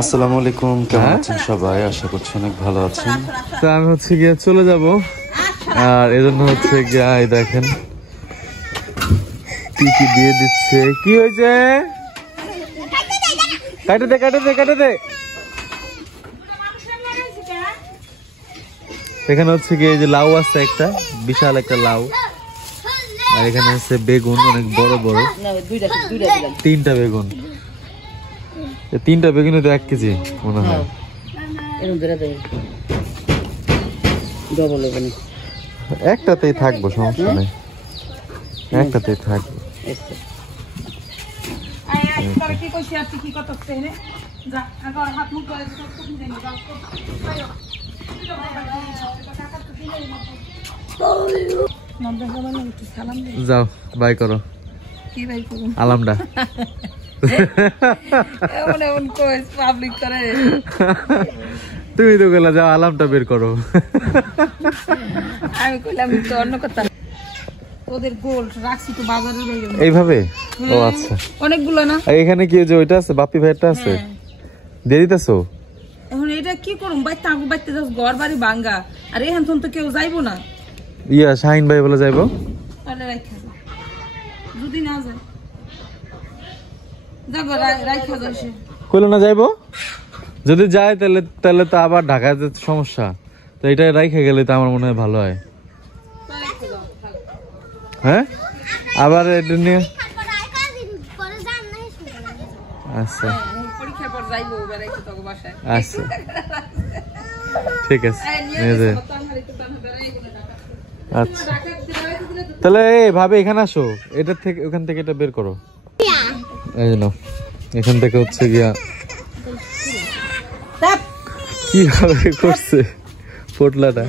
আসসালামু আলাইকুম, কেমন আছেন সবাই? আশা করছি অনেক ভালো আছেন। তো আমি হচ্ছে গিয়ে চলে যাব, আর এজন্য হচ্ছে গিয়ে এই দেখেন কি দিয়ে দিচ্ছে। কি হয়েছে? কাটে দে কাটে দে কাটে দে। এখানে হচ্ছে গিয়ে যে লাউ আছে, একটা বিশাল একটা লাউ, আর এখানে আছে বেগুন অনেক বড় বড়, তিনটা বেগুন। তিনটা বেগুন তো 1 কেজি মনে হয়। একটাতেই থাকবো, সমস্যা নেই, একটাতেই থাকবো। যাও বাই করো, আলামডা। তুমি তো গেলা, যাও আলামটা বের করো। আমি কইলাম তো অন্য কথা, ওদের গোল রাখছি তো বাজারে এইভাবে। ও আচ্ছা, অনেকগুলো না। এখানে কি যে ওইটা আছে, বাপি ভাইটা আছে, দিয়ে দিতেছো। এখন এটা কি করুম, বাইতে আগু বাইতে যাস, ঘর বাড়ি ভাঙ্গা, আর এখান তো কেউ যাইবো না। ইয়া শাহিন ভাই বলে যাইবো, তাহলে রাখা যা, যদি না যায় যাবো, রাখা যায়। সে কইলো না যাইবো, যদি যায় তাহলে তাহলে তো আবার ঢাকায় যেতে সমস্যা। তো এটা রাইখে গেলে তো আমার মনে হয় ভালো হয়। হ্যাঁ, আবার এটা নিয়ে আচ্ছা পরীক্ষার পর যাইবো, বেড়াইতে তো বাসায়। আচ্ছা ঠিক আছে, নিয়ে যাই। আচ্ছা তাহলে এই ভাবে এখানে আসো, এটা থেকে ওখান থেকে এটা বের করো। এই যে নাও, এখান থেকে হচ্ছে গিয়া কিভাবে করছে পোটলাটা।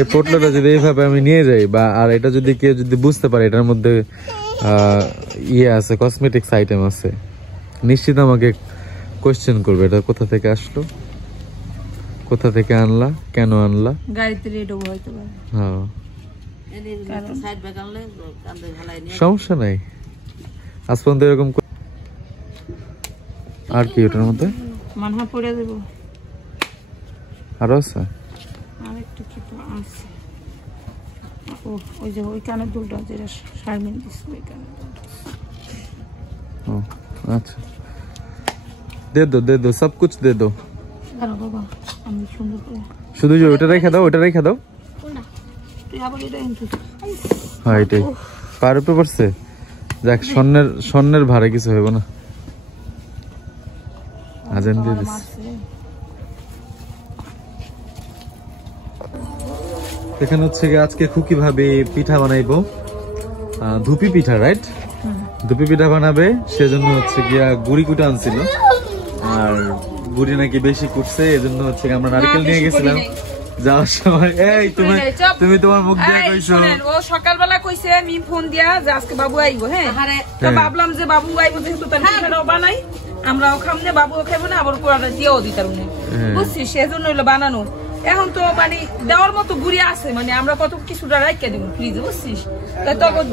এই পোটলাটা যদি এইভাবে আমি নিয়ে যাই, বা আর এটা যদি কেউ যদি বুঝতে পারে এটার মধ্যে ইয়ে আছে, কসমেটিক্স আইটেম আছে, নিশ্চিত আমাকে কোশ্চেন করবে, এটা কোথা থেকে আসলো, কোথা থেকে আনলা, কেন আনলা। গাড়িতে রেডও হইতে পারে। হ্যাঁ সমস্যা নাই, আজ পর্যন্ত এরকম। আর কি ওটার মধ্যে মানহা পড়ে দেব, আরো আছে আরেকটু কি তো আছে। ও ওই যে ওই কানের দুলটা যেটা শারমিন দিছে, ওই কানের দুলটা। ও আচ্ছা, দে দো সব কুছ দে দো। আরে বাবা, আমি সুন্দর করে শুধু যে ওটা রেখে দাও, ওটা রেখে দাও। তুই আবার এটা এনছিস। হ্যাঁ এটাই পার উপরে পড়ছে। দেখ স্বর্ণের ভারে কিছু হইব না। আজান দিয়ে দিস। এখানে হচ্ছে আজকে খুকি ভাবে পিঠা বানাইবো, ধুপি পিঠা, রাইট? ধুপি পিঠা বানাবে, সেজন্য হচ্ছে গিয়া গুড়ি কুটা আনছিল, আর গুড়ি নাকি বেশি কুটছে, এজন্য হচ্ছে আমরা নারকেল নিয়ে গেছিলাম যাওয়ার সময়। এই তুমি তোমার মুখ দিয়ে কইছো। ও সকালবেলা কইছে, আমি ফোন দিয়া যে আজকে বাবু আইবো। হ্যাঁ, তো ভাবলাম যে বাবু আইবো যেহেতু তার পিঠাটাও বানাই, আমরাও খামনে, বাবুও খাবো না, আবার পুরাটা দিয়েও দিতাম না, বুঝছিস? সেজন্য হইলো বানানো। এখন তো মানে দেওয়ার মতো গুড়ি আছে, মানে আমরা কত কিছুটা রাখিয়ে দিব ফ্রিজে, বুঝছিস? তখন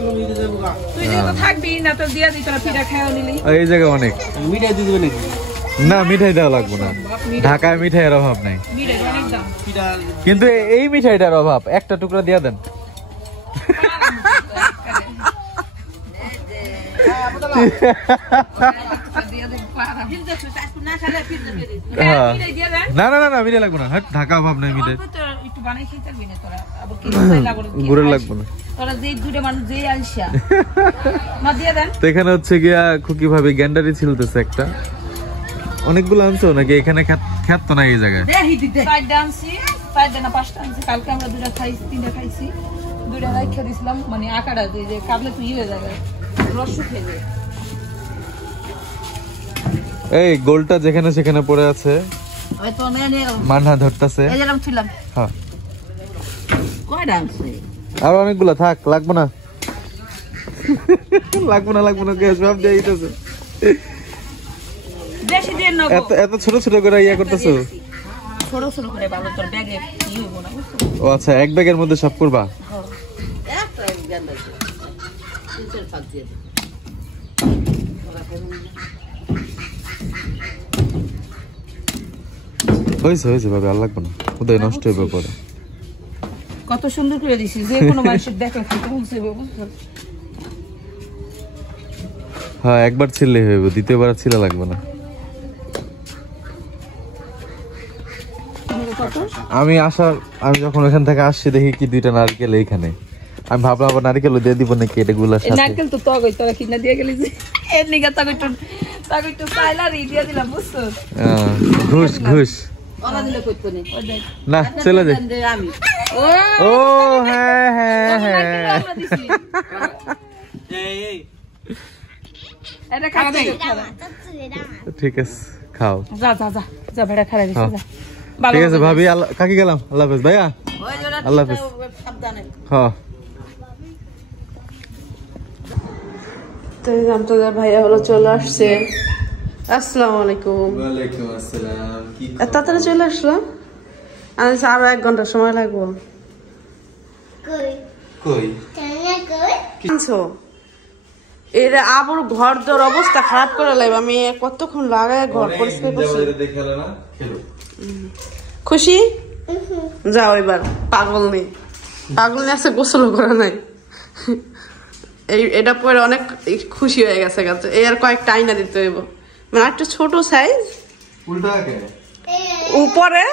তুই যেহেতু থাকবি না, তো দিয়া দিত না, পিঠা খাওয়া নিলি। এই জায়গায় অনেক মিঠাই দিয়ে দিবে নাকি? না, মিঠাই দেওয়া লাগবে না, ঢাকায় মিঠাইয়ের অভাব নাই, কিন্তু এই মিঠাইটার অভাব। একটা টুকরা দিয়া দেন। না না না, মিঠাই লাগবে না, ঢাকা অভাব নাই মিঠাই, গুড়ের লাগবে না। এখানে হচ্ছে গিয়া খুকি ভাবে গ্যান্ডারি ছিলতেছে একটা। অনেকগুলো আনছো নাকি? এখানে খ্যাত তো না এই জায়গায়। কালকে আমরা 2টা খাইছি, 3টা খাইছি, 2টা রাইখা দিছিলাম, মানে আকাটা যে কাটলে তুই হয়ে যাবে, রস শুকিয়ে যায়। এই গোলটা যেখানে সেখানে পড়ে আছে, মানহা ধরতেছে। হ্যাঁ, আর অনেকগুলা থাক, লাগবো না। লাগবো না, সব দিয়ে দিতেছে। এত ছোট ছোট করে ইয়া করতেছো। ছোট ছোট করে ভালো, তোর ব্যাগে কি হইব না, বুঝছো? ও আচ্ছা, এক ব্যাগের মধ্যে সব করবা। হয়েছে হয়েছে ভাবে আর লাগবে না, ওদের নষ্ট হইবে পরে। কত সুন্দর করে দিছি, যে কোনো মানুষের দেখে খেতে বলছে। হ্যাঁ একবার ছিললে হইবে, দ্বিতীয়বার ছিলা লাগবে না। আমি যখন ওখান থেকে আসছি দেখি কি 2টা নারকেল এইখানে, আমি ভাবলাম আবার নারকেল দিয়ে দিব নাকি এটা গুলার সাথে। নারকেল তো তগই তোরা কিনা দিয়ে গেলি যে এর নিগা তগই তো পাইলা রি দিয়ে দিলাম বুঝছো। ঘুষ ঘুষ ওলা দিলে কইতো নি না চলে যা। আমি ও হ্যাঁ হ্যাঁ হ্যাঁ এটা খাওয়া দে। ঠিক আছে খাও। যা যা যা যা বেড়া খারাপ দিছে যা। ঠিক আছে ভাবি, কাকি গেলাম, আল্লাহ হাফেজ ভাইয়া, আল্লাহ হাফেজ। হ্যাঁ তো ভাইয়া হলো চলে আসছে। আসসালামু আলাইকুম। ওয়ালাইকুম আসসালাম। কি এত তাড়াতাড়ি চলে আসলাম? আমি আরো 1 ঘন্টা সময় লাগবো। কই কিনছো এর আবার ঘর দর অবস্থা খারাপ করে লাইব। আমি কতক্ষণ লাগায় ঘর পরিষ্কার করছি। খুশি যাও এবার। পাগল নেই, পাগল নেই আছে, গোসল করা নাই। এটা পরে অনেক খুশি হয়ে গেছে গাছে। এর কয়েকটা আইনা দিতে হইব, মানে একটা ছোট সাইজ। উপরে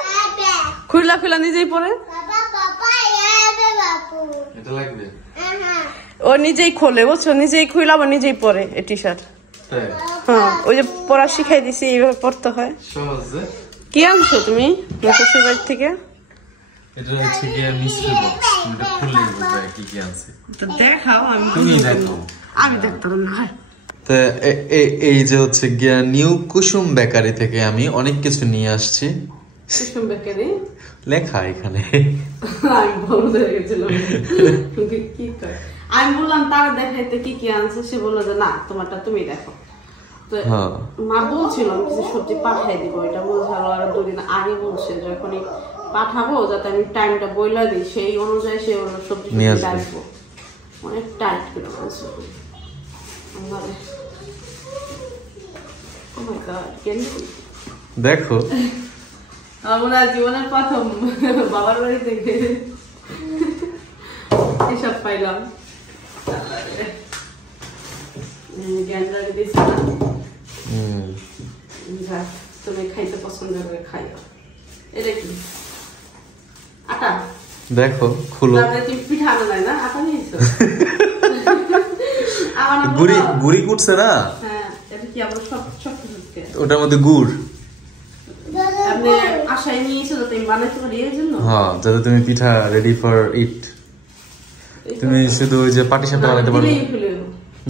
খুলা খুলা নিজেই পরে ও নিজেই খোলে বুঝছো, নিজেই খুইলা আবার নিজেই পরে এই টি শার্ট। হ্যাঁ ওই যে পরা শিখাই দিছি, এইভাবে পড়তে হয়। কি আনছো তুমি শ্বশুর বাড়ি থেকে? এটা হচ্ছে কি মিষ্টি বক্স, এটা খুললে বুঝবে কি কি আছে। তো দেখাও, তুমি দেখো, আমি দেখতাম না। তো এই যে হচ্ছে গিয়া নিউ কুসুম বেকারি থেকে আমি অনেক কিছু নিয়ে আসছি। কুসুম বেকারি লেখা এখানে। আমি বলতে গেছিলাম কি কয়, আমি বললাম তারা দেখাইতে কি কি আনছে, সে বললো যে না তোমারটা তুমি দেখো। তো মা বলছিল কিছু সবজি পাঠাই দিব, এটা বলছে আরো 2 দিন আগে বলছে যখনই পাঠাবো যাতে আমি টাইমটা বইলা দিই, সেই অনুযায়ী সে সবজি আসবো। অনেক টাইট করে বলছে। দেখো আমরা জীবনের প্রথম বাবার বাড়ি থেকে এসব পাইলাম। তুমি খাইতে পছন্দ করে খাইও। এটা কি আটা? দেখো খুলো। পিঠা আনা যায় না, আটা নিয়েছো? গুড়ি কুটছে না? হ্যাঁ এটা কি আবার সব ওটার মধ্যে গুড় আপনি আশায় নিয়েছো যাতে আমি বানাইতে পারি এর জন্য। হ্যাঁ যাতে তুমি পিঠা রেডি ফর ইট। তুমি শুধু ওই যে পাটিসাপটা বানাইতে পারো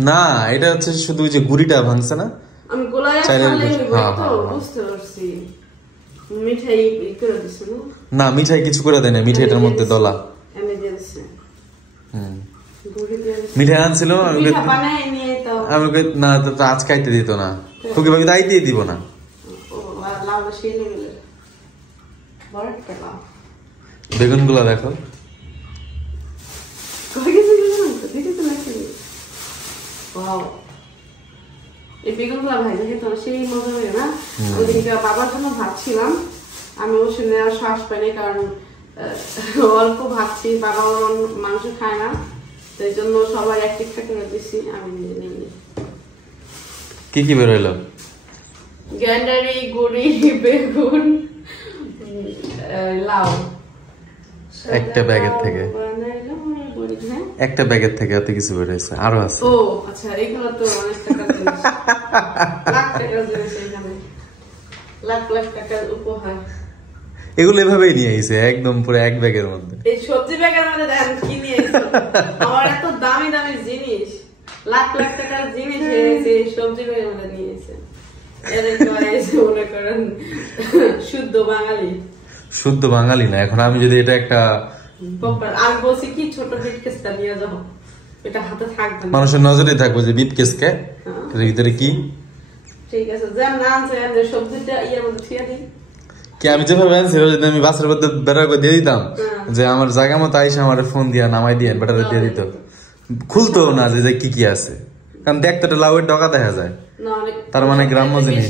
না, এটা হচ্ছে শুধু ওই যে গুড়িটা ভাঙছে না। আমি গোলায় চাইলে তো বুঝতে পারছি। মিঠাই করে দিছো না? না মিঠাই কিছু করে দেয় না, মিঠাইটার মধ্যে দলা আমি দিয়ে দিছি। মিঠাই আনছিল, আমি না তো আজ খাইতে দিত না, খুকি ভাবি তাই দিয়ে দিব না। বেগুন গুলা দেখো। এই বেগুন গুলা ভাই দেখে তো সেই মজা হয় না। ওইদিনকে বাবার জন্য ভাবছিলাম, আমি ওর সঙ্গে আর শ্বাস পাইনি, কারণ অল্প ভাবছি, বাবা মাংস খায় না, এই জন্য সবাই এক টিকা করে দিছি। আমি কি কি বের হইলো? গ্যান্ডারি, গুড়ি, বেগুন, লাউ একটা ব্যাগের থেকে, একটা ব্যাগের থেকে এত কিছু বের হয়েছে, আরো আছে। ও আচ্ছা, এগুলো তো অনেক টাকার জিনিস, লাখ টাকার জিনিস, এখানে লাখ লাখ টাকার উপহার। এগুলো এভাবেই নিয়ে আইছে একদম পুরো এক ব্যাগের মধ্যে। এই সবজি ব্যাগের মধ্যে দেখেন কি নিয়ে আইছে। আমার এত দামি দামি জিনিস, লাখ লাখ টাকার জিনিস এই সবজি ব্যাগের মধ্যে নিয়ে আইছে। মনে করেন শুদ্ধ বাঙালি। শুদ্ধ বাঙালি না, এখন আমি যদি এটা একটা আমি বলছি কি ছোট বিটকেসটা নিয়ে যাবো, এটা হাতে থাকবে না, মানুষের নজরে থাকবে যে বিটকেসকে এর ভিতরে কি। ঠিক আছে, যেন না আনছে সবজিটা ইয়ের মধ্যে ছিয়া দিই কি। আমি যেভাবে আনছি যদি আমি বাসের মধ্যে বেড়া করে দিয়ে দিতাম, যে আমার জায়গা মতো আইসা আমার ফোন দিয়া নামাই দিয়ে বেটারে দিয়ে দিত, খুলতো না যে কি কি আছে, কারণ দেখতে একটা লাউয়ের ডগা দেখা যায়, তার মানে গ্রাম্য জিনিস।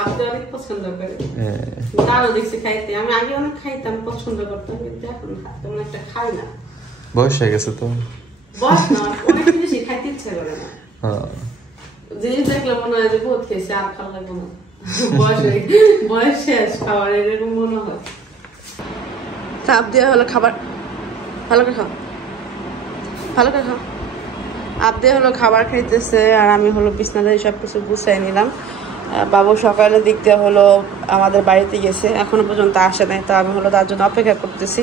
আপনি অনেক পছন্দ করে তারও দেখছি খাইতে আমি আগে অনেক খাইতাম পছন্দ করতাম কিন্তু এখন তেমন একটা খাই না বয়স হয়ে গেছে তো বয়স না অনেক বেশি খাইতে ইচ্ছে করে না জিনিস দেখলে মনে হয় যে বহুত খেয়েছে আর খাওয়া লাগবে না বয়স শেষ খাবার এরকম মনে হয় চাপ দেওয়া হলো খাবার ভালো করে খাও ভালো করে খাও আপ দিয়ে হলো খাবার খাইতেছে আর আমি হলো বিছনাটা সব কিছু গুছাই নিলাম বাবু সকালে দিক দিয়ে হলো আমাদের বাড়িতে গেছে এখনো পর্যন্ত আসে নাই তা আমি হলো তার জন্য অপেক্ষা করতেছি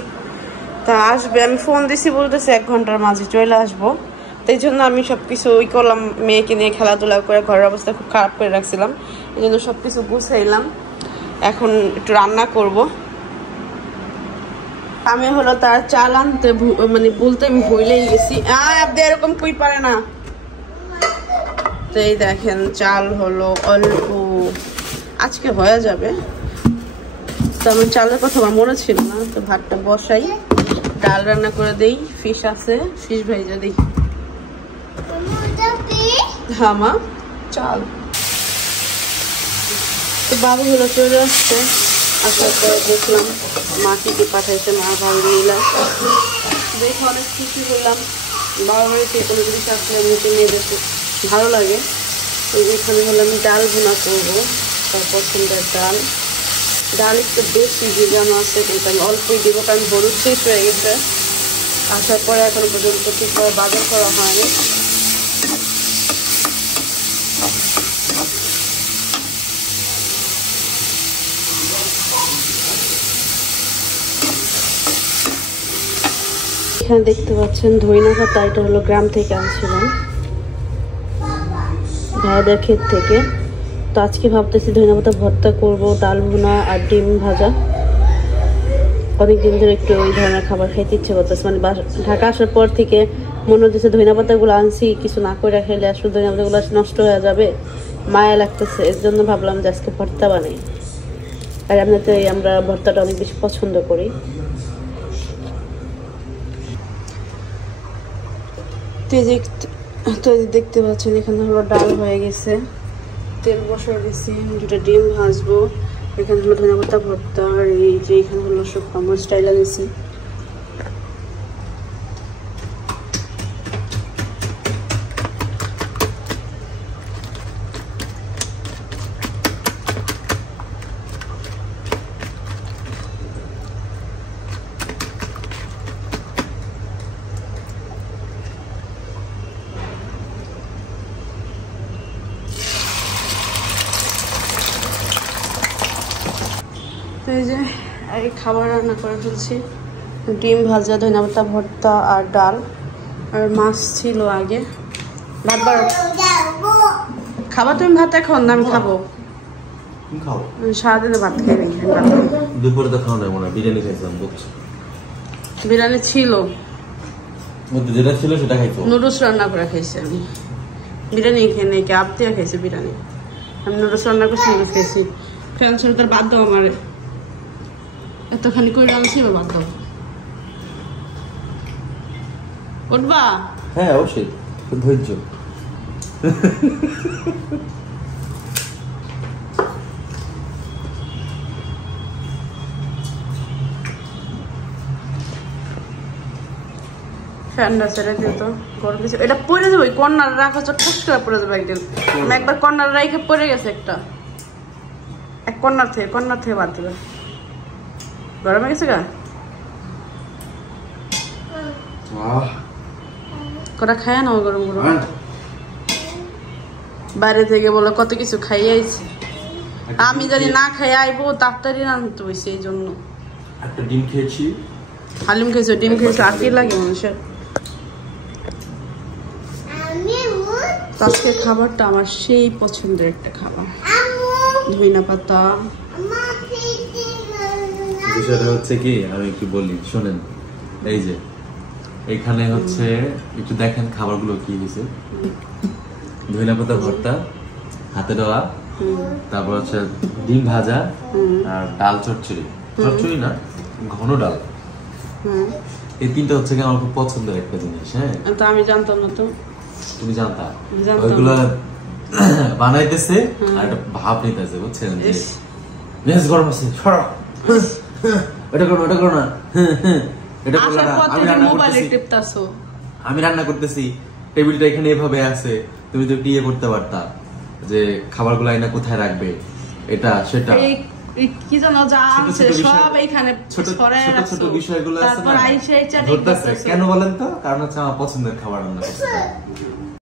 তা আসবে আমি ফোন দিছি বলতেছি 1 ঘন্টার মাঝে চলে আসবো তাই জন্য আমি সবকিছু ওই করলাম মেয়েকে নিয়ে খেলাধুলা করে ঘরের অবস্থা খুব খারাপ করে রাখছিলাম এই জন্য সবকিছু গুছাইলাম এখন একটু রান্না করব আমি হলো তার চাল আনতে মানে বলতে আমি ভুলেই গেছি আপনি এরকম কই পারে না তো এই দেখেন চাল হলো অল্প আজকে হয়ে যাবে তো আমার চালের কথা আমার মনে ছিল না তো ভাতটা বসাই ডাল রান্না করে দেই ফিশ আছে ফিশ ভাইজা দিই হ্যাঁ মা চাল তো বাবু হলো চলে আসছে আসার পরে দেখলাম মা কি পাঠাইছে মা ভালো নিলাম দেখে অনেক খুশি হলাম বাবা বাড়িতে কোনো জিনিস আসলে এমনিতে মেয়েদের ভালো লাগে তো এখানে হলে আমি ডাল ভুনা করবো তার পছন্দের ডাল একটু বেশি ভিজানো আছে কিন্তু আমি অল্পই দেবো কারণ হলুদ শেষ হয়ে গেছে আসার পরে এখনো পর্যন্ত ঠিক করে বাজার করা হয়নি এখানে দেখতে পাচ্ছেন ধইনা পাতা এটা হলো গ্রাম থেকে আনছিলাম ভাইদের ক্ষেত থেকে তো আজকে ভাবতেছি ধইনা পাতা ভর্তা করবো ডাল ভুনা আর ডিম ভাজা অনেকদিন ধরে একটু ওই ধরনের খাবার খাইতে ইচ্ছে করতেছে মানে ঢাকা আসার পর থেকে মনে হচ্ছে ধইনা পাতাগুলো আনছি কিছু না করে খেলে আসলে ধইনা পাতাগুলো নষ্ট হয়ে যাবে মায়া লাগতেছে এর জন্য ভাবলাম যে আজকে ভর্তা বানাই আর এমনিতে আমরা ভর্তাটা অনেক বেশি পছন্দ করি তো দেখতে পাচ্ছেন এখানে হলো ডাল হয়ে গেছে তেল বসা দিয়েছি 2টা ডিম ভাজবো এখানে হলো ধনে পাতা ভর্তা আর এই যে এখানে হলো শুকনো মরিচ ডাইলা দিয়েছি এই যে এই খাবার রান্না করে ফেলছি ডিম ভাজা ধনে পাতা ভর্তা আর ডাল আর মাছ ছিল আগে ভাত খাবার তুমি ভাত এখন না আমি খাবো সারাদিনে ভাত খাই দুপুরে তো খাওয়া নাই মনে হয় বিরিয়ানি খাইছিলাম বিরিয়ানি ছিল যেটা ছিল সেটা খাইছো নুডলস রান্না করে খাইছি আমি বিরিয়ানি খেয়ে নেই কে আপ দিয়ে খাইছি বিরিয়ানি আমি নুডলস রান্না করছি নুডলস খাইছি ফ্রেন্ড তার বাদ দাও আমার এতখানি করে রাঁধছি এবার বাদ দাও উঠবা হ্যাঁ অবশ্যই ধৈর্য ফ্যানটা ছেড়ে দিও তো গরম বেশি এটা পড়ে যাবে কর্নার রাখা ঠুস করে পড়ে যাবে একদিন আমি একবার কর্নার রেখে পড়ে গেছে একটা এক কর্নার থেকে বাদ দিবে গরমে গেছে গা কটা খায় না গরম গরম বাইরে থেকে বলে কত কিছু খাইয়ে আইছে আমি জানি না খাইয়ে আইবো তাড়াতাড়ি রান্নতে হয়েছে এই জন্য একটা ডিম খেয়েছি হালিম খেয়েছো ডিম খেয়েছো আর কি লাগে মানুষের আজকের খাবারটা আমার সেই পছন্দের একটা খাবার ধইনা পাতা বিষয়টা হচ্ছে কি আমি একটু বলি শোনেন এই যে এখানে হচ্ছে একটু দেখেন খাবারগুলো কি হয়েছে ধইনা পাতা ভর্তা হাতে দেওয়া তারপর হচ্ছে ডিম ভাজা আর ডাল চচ্চড়ি না ঘন ডাল এই তিনটা হচ্ছে কি আমার খুব পছন্দের একটা জিনিস হ্যাঁ তো আমি জানতাম না তো তুমি জানতা ওইগুলো বানাইতেছে আর একটা ভাব নিতেছে, বুঝছেন? যে মেজ গরম আছে, সরো, এটা করো, এটা করো না, এটা করো না, আমি রান্না করতেছি, টেবিলটা এখানে এভাবে আছে, তুমি তো ইয়ে করতে পারতা যে খাবারগুলো আইনা কোথায় রাখবে, এটা সেটা কি জানো যা আছে সব এইখানে ছোট ছোট বিষয়গুলো আছে না, ধরতেছে। কেন বলেন তো? কারণ হচ্ছে আমার পছন্দের খাবার রান্না করতে।